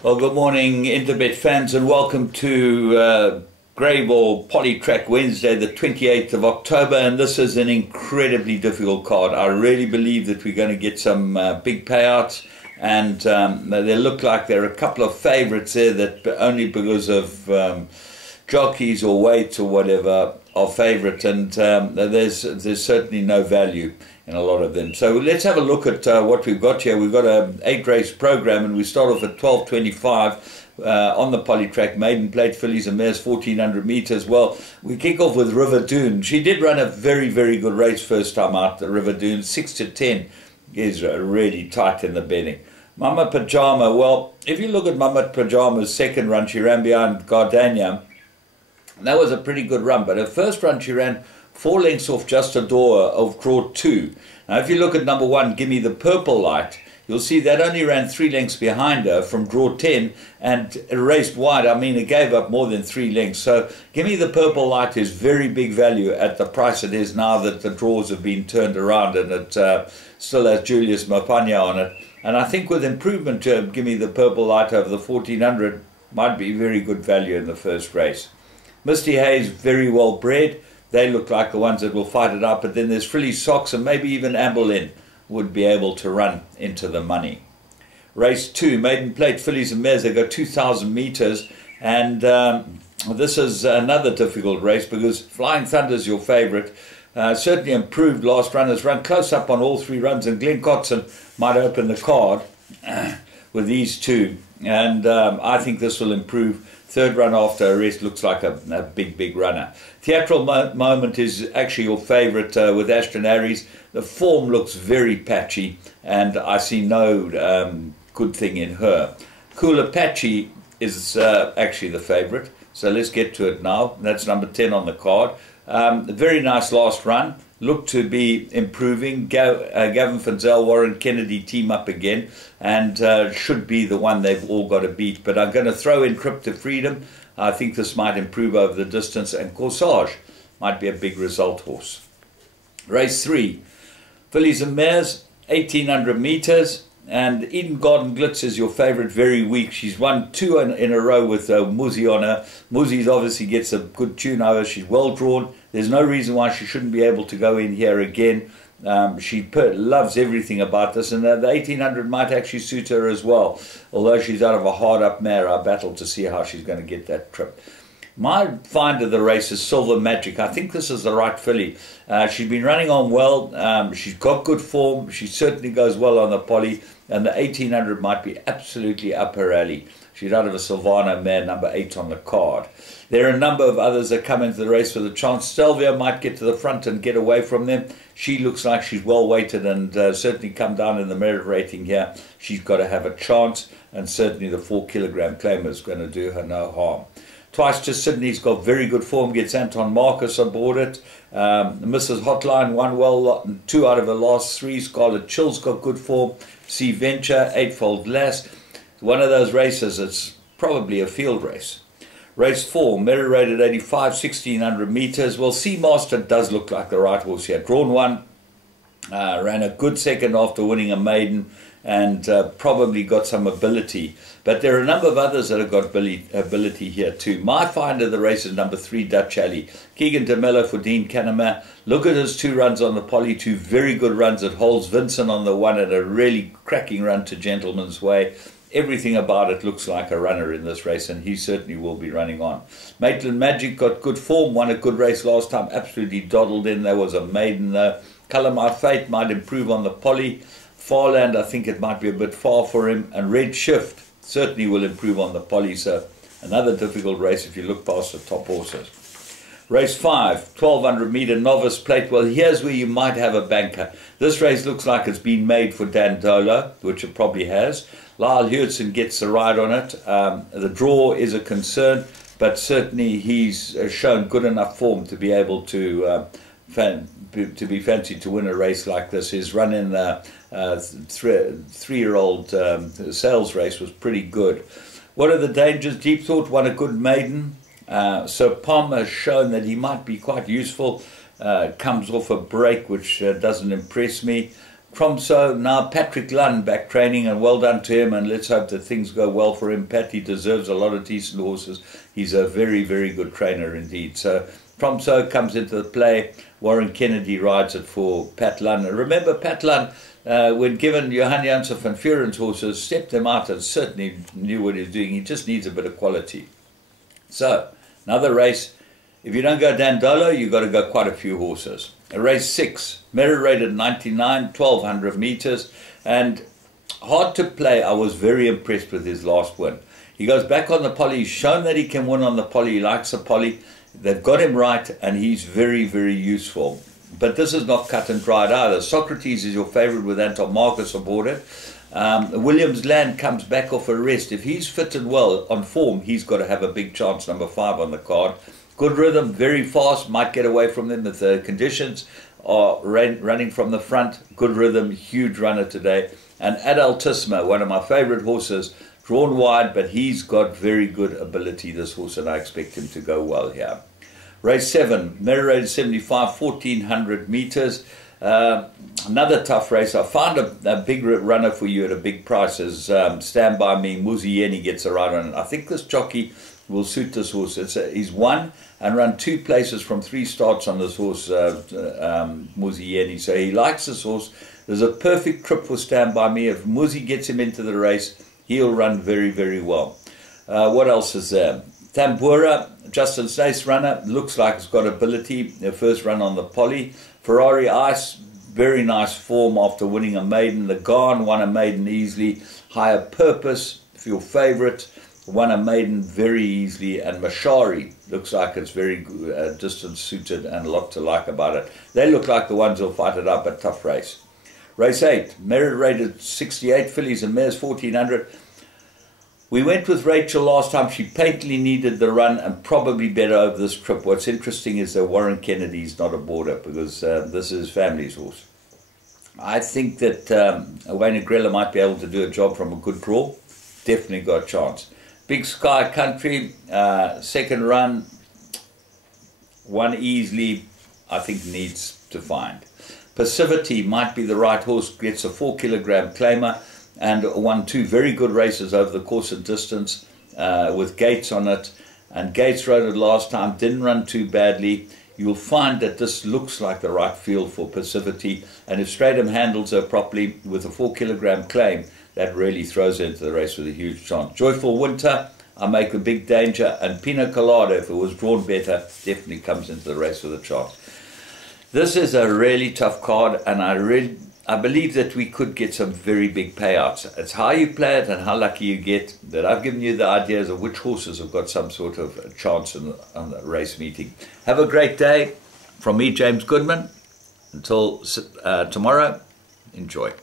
Well, good morning, Interbet fans, and welcome to Greyville Poly Track Wednesday, the 28th of October. And this is an incredibly difficult card. I really believe that we're going to get some big payouts, and they look like there are a couple of favourites there that only because of jockeys or weights or whatever are favourite, and there's certainly no value in a lot of them. So let's have a look at what we've got here. We've got an 8-race program, and we start off at 12:25 on the Poly Track, maiden plate fillies and mares, 1400 metres. Well, we kick off with River Dune. She did run a very, very good race first time out, the River Dune. 6-10 is really tight in the betting. Mama Pajama, well, if you look at Mama Pajama's second run, she ran behind Gardania. That was a pretty good run, but her first run she ran 4 lengths off Just Adore of draw 2. Now if you look at number 1, Gimme the Purple Light, you'll see that only ran 3 lengths behind her from draw 10 and it raced wide. I mean, it gave up more than 3 lengths. So Gimme the Purple Light is very big value at the price it is now that the draws have been turned around, and it still has Julius Mapanya on it. And I think with improvement, Gimme the Purple Light over the 1400 might be very good value in the first race. Misty Hayes, very well bred. They look like the ones that will fight it out, but then there's Frilly Socks and maybe even Amberlin would be able to run into the money. Race 2, maiden plate fillies and mares. They go 2,000 metres, and this is another difficult race because Flying Thunder is your favourite. Certainly improved last run, has run close up on all 3 runs, and Glenn Cotson might open the card with these two, and I think this will improve. Third run after arrest looks like a big runner. Theatral Moment is actually your favourite with Ashton Harries. The form looks very patchy, and I see no good thing in her. Cool Apache is actually the favourite, so let's get to it now. That's number 10 on the card. Very nice last run. Look to be improving. Gavin Finzel, Warren Kennedy team up again, and should be the one they've all got to beat. But I'm going to throw in Crypto Freedom. I think this might improve over the distance, and Corsage might be a big result horse. Race 3, fillies and mares, 1800 metres, and Eden Garden Glitz is your favourite, very weak. She's won 2 in a row with Muzi on her. Muzi's obviously gets a good tune over. She's well drawn. There's no reason why she shouldn't be able to go in here again. She loves everything about this, and the 1800 might actually suit her as well. Although she's out of a hard-up mare, I battle to see how she's going to get that trip. My find of the race is Silver Magic. I think this is the right filly. She's been running on well. She's got good form. She certainly goes well on the Poly, and the 1800 might be absolutely up her alley. She's out of a Silvano mare, number 8 on the card. There are a number of others that come into the race with a chance. Stelvia might get to the front and get away from them. She looks like she's well weighted and certainly come down in the merit rating here. She's got to have a chance, and certainly the 4-kilogram claimer is going to do her no harm. Twice to Sydney's got very good form, gets Anton Marcus aboard it. Mrs. Hotline won well, 2 out of her last 3. Scarlet Chill's got good form. Sea Venture, 8-fold Lass. One of those races, it's probably a field race. Race 4, merit rated 85, 1600 metres. Well, Seamaster does look like the right horse here. Drawn 1, ran a good second after winning a maiden, and probably got some ability. But there are a number of others that have got ability here too. My find of the race is number 3, Dutch Alley. Keegan DeMello for Dean Canema. Look at his 2 runs on the Poly, 2 very good runs. It holds Vincent on the 1 and a really cracking run to Gentleman's Way. Everything about it looks like a runner in this race, and he certainly will be running on. Maitland Magic got good form, won a good race last time, absolutely doddled in. There was a maiden though. Colour My Fate might improve on the Poly. Farland, I think it might be a bit far for him, and Red Shift certainly will improve on the Poly, so another difficult race if you look past the top horses. Race 5, 1200 metre novice plate. Well, here's where you might have a banker. This race looks like it's been made for Dan Dolo, which it probably has. Lyle Hewitson gets the ride on it. The draw is a concern, but certainly he's shown good enough form to be able to be fancied to win a race like this. His run in the 3-year-old sales race was pretty good. What are the dangers? Deep Thought won a good maiden. So Palmer has shown that he might be quite useful. Comes off a break which doesn't impress me. From so now Patrick Lunn back training, and well done to him, and let's hope that things go well for him. Pat, he deserves a lot of decent horses. He's a very, very good trainer indeed. So from so comes into the play. Warren Kennedy rides it for Pat Lunn. And remember, Pat Lunn, when given Johan Janssen van Vuren's horses, stepped them out and certainly knew what he was doing. He just needs a bit of quality. So another race. If you don't go Dandolo, you've got to go quite a few horses. Race 6, merit rated 99, 1200 meters, and hard to play. I was very impressed with his last win. He goes back on the Poly. He's shown that he can win on the Poly. He likes the Poly. They've got him right, and he's very, very useful. But this is not cut and dried either. Socrates is your favorite with Anton Marcus aboard it. Williams Land comes back off a rest. If he's fit and well on form, he's got to have a big chance, number 5 on the card. Good rhythm, very fast, might get away from them if the conditions are running from the front. Good rhythm, huge runner today. And Adaltissima, one of my favorite horses, drawn wide, but he's got very good ability, this horse, and I expect him to go well here. Race 7, merit rated 75, 1400 meters. Another tough race. I found a big runner for you at a big price. As Stand By Me, Muzieni gets a ride on it. I think this jockey will suit this horse. He's won and run 2 places from 3 starts on this horse, Muzieni. So he likes this horse. There's a perfect trip for Stand By Me. If Muzi gets him into the race, he'll run very, very well. What else is there? Tambura, Justin Snaith's runner, looks like it's got ability. Their first run on the Poly. Ferrari Ice, very nice form after winning a maiden. The Garn won a maiden easily. Higher Purpose, your favorite, won a maiden very easily. And Mashari looks like it's very distance suited and a lot to like about it. They look like the ones who'll fight it up, a tough race. Race 8, merit rated 68, fillies and mares 1400. We went with Rachel last time. She patently needed the run and probably better over this trip. What's interesting is that Warren Kennedy's not aboard her because this is family's horse. I think that Wayne Grella might be able to do a job from a good draw. Definitely got a chance. Big Sky Country, second run, won easily, I think needs to find. Passivity might be the right horse, gets a 4 kilogram claimer, and won 2 very good races over the course and distance with Gates on it. And Gates rode it last time, didn't run too badly. You'll find that this looks like the right field for Passivity. And if Stratham handles her properly with a 4 kilogram claim, that really throws her into the race with a huge chance. Joyful Winter, I make a big danger. And Pina Colada, if it was drawn better, definitely comes into the race with a chance. This is a really tough card, and I believe that we could get some very big payouts. It's how you play it and how lucky you get, that I've given you the ideas of which horses have got some sort of chance on the race meeting. Have a great day. From me, James Goodman. Until tomorrow, enjoy.